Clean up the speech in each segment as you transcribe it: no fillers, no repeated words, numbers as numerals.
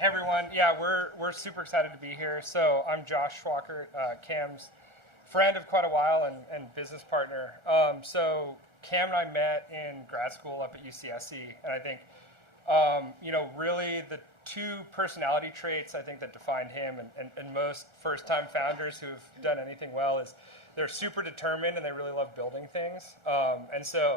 Hey everyone, yeah, we're super excited to be here. So I'm Josh Schwalkert, Cam's friend of quite a while and business partner. So Cam and I met in grad school up at UCSC, and I think really the two personality traits I think that defined him and most first-time founders who've done anything well is they're super determined and they really love building things. And so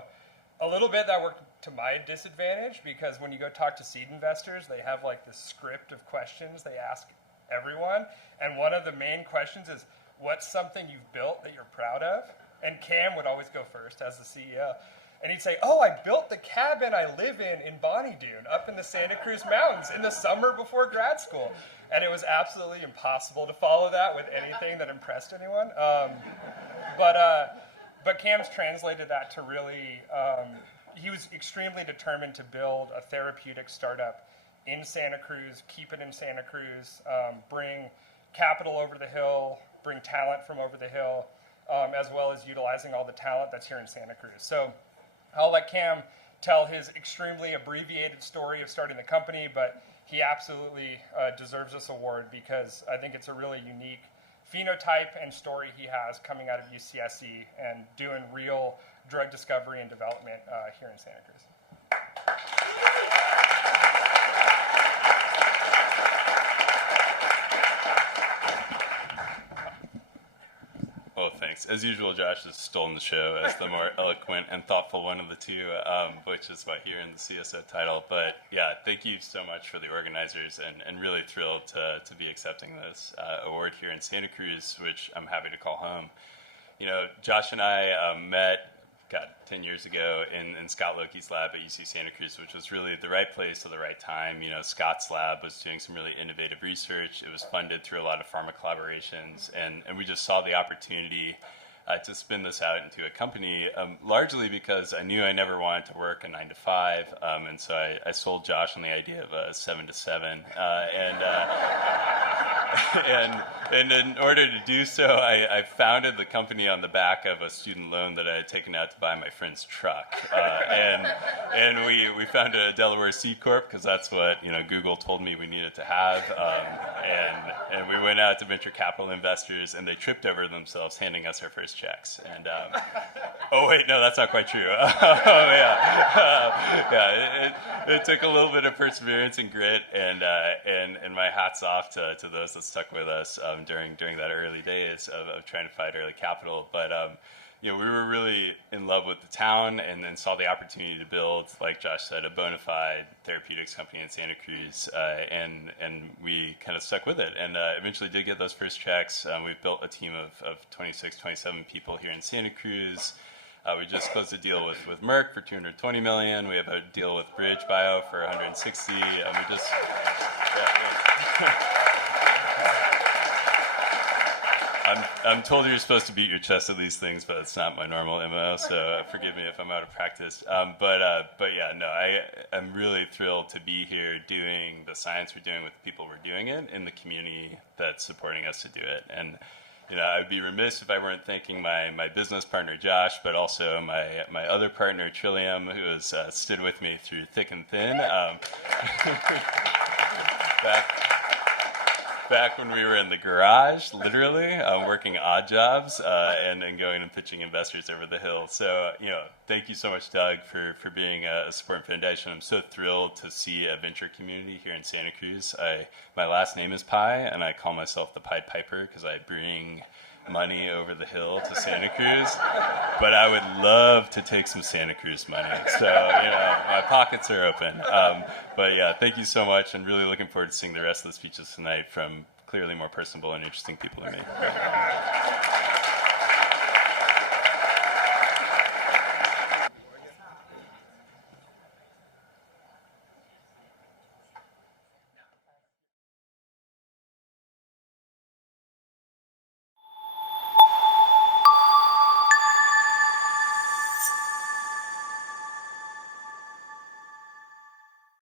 a little bit that worked to my disadvantage because when you go talk to seed investors, they have like this script of questions they ask everyone. And one of the main questions is, what's something you've built that you're proud of? And Cam would always go first as the CEO. And he'd say, oh, I built the cabin I live in Bonnie Doon up in the Santa Cruz Mountains in the summer before grad school. And it was absolutely impossible to follow that with anything that impressed anyone. But Cam's translated that to really, he was extremely determined to build a therapeutic startup in Santa Cruz, keep it in Santa Cruz, bring capital over the hill, bring talent from over the hill, as well as utilizing all the talent that's here in Santa Cruz. So I'll let Cam tell his extremely abbreviated story of starting the company, but he absolutely deserves this award because I think it's a really unique phenotype and story he has coming out of UCSC and doing real drug discovery and development here in Santa Cruz. Well, thanks. As usual, Josh has stolen the show as the more eloquent and thoughtful one of the two, which is why you're in the CSO title. But yeah, thank you so much for the organizers and really thrilled to be accepting this award here in Santa Cruz, which I'm happy to call home. You know, Josh and I met, 10 years ago in Scott Loki's lab at UC Santa Cruz, which was really the right place at the right time. You know, Scott's lab was doing some really innovative research. It was funded through a lot of pharma collaborations, and we just saw the opportunity to spin this out into a company, largely because I knew I never wanted to work a 9 to 5, and so I sold Josh on the idea of a 7 to 7, and in order to do so, I founded the company on the back of a student loan that I had taken out to buy my friend's truck, and we founded a Delaware C Corp because that's what Google told me we needed to have, and we went out to venture capital investors, and they tripped over themselves handing us our first checks. And oh wait, no, that's not quite true. It took a little bit of perseverance and grit, and my hat's off to those that stuck with us during that early days of trying to find early capital. But we were really in love with the town, and then saw the opportunity to build, like Josh said, a bona fide therapeutics company in Santa Cruz, and we kind of stuck with it, and eventually did get those first checks. We've built a team of 26, 27 people here in Santa Cruz. We just closed a deal with Merck for $220 million. We have a deal with Bridge Bio for $160 million. I'm told you're supposed to beat your chest at these things, but it's not my normal MO, so forgive me if I'm out of practice. But yeah, no, I'm really thrilled to be here doing the science we're doing with the people we're doing it in the community that's supporting us to do it. And I'd be remiss if I weren't thanking my business partner, Josh, but also my other partner, Trillium, who has stood with me through thick and thin. Back when we were in the garage, literally, working odd jobs and going and pitching investors over the hill. So, thank you so much, Doug, for being a support foundation. I'm so thrilled to see a venture community here in Santa Cruz. My last name is Pi, and I call myself the Pied Piper because I bring money over the hill to Santa Cruz, but I would love to take some Santa Cruz money. So, my pockets are open. But yeah, thank you so much, and really looking forward to seeing the rest of the speeches tonight from clearly more personable and interesting people than me.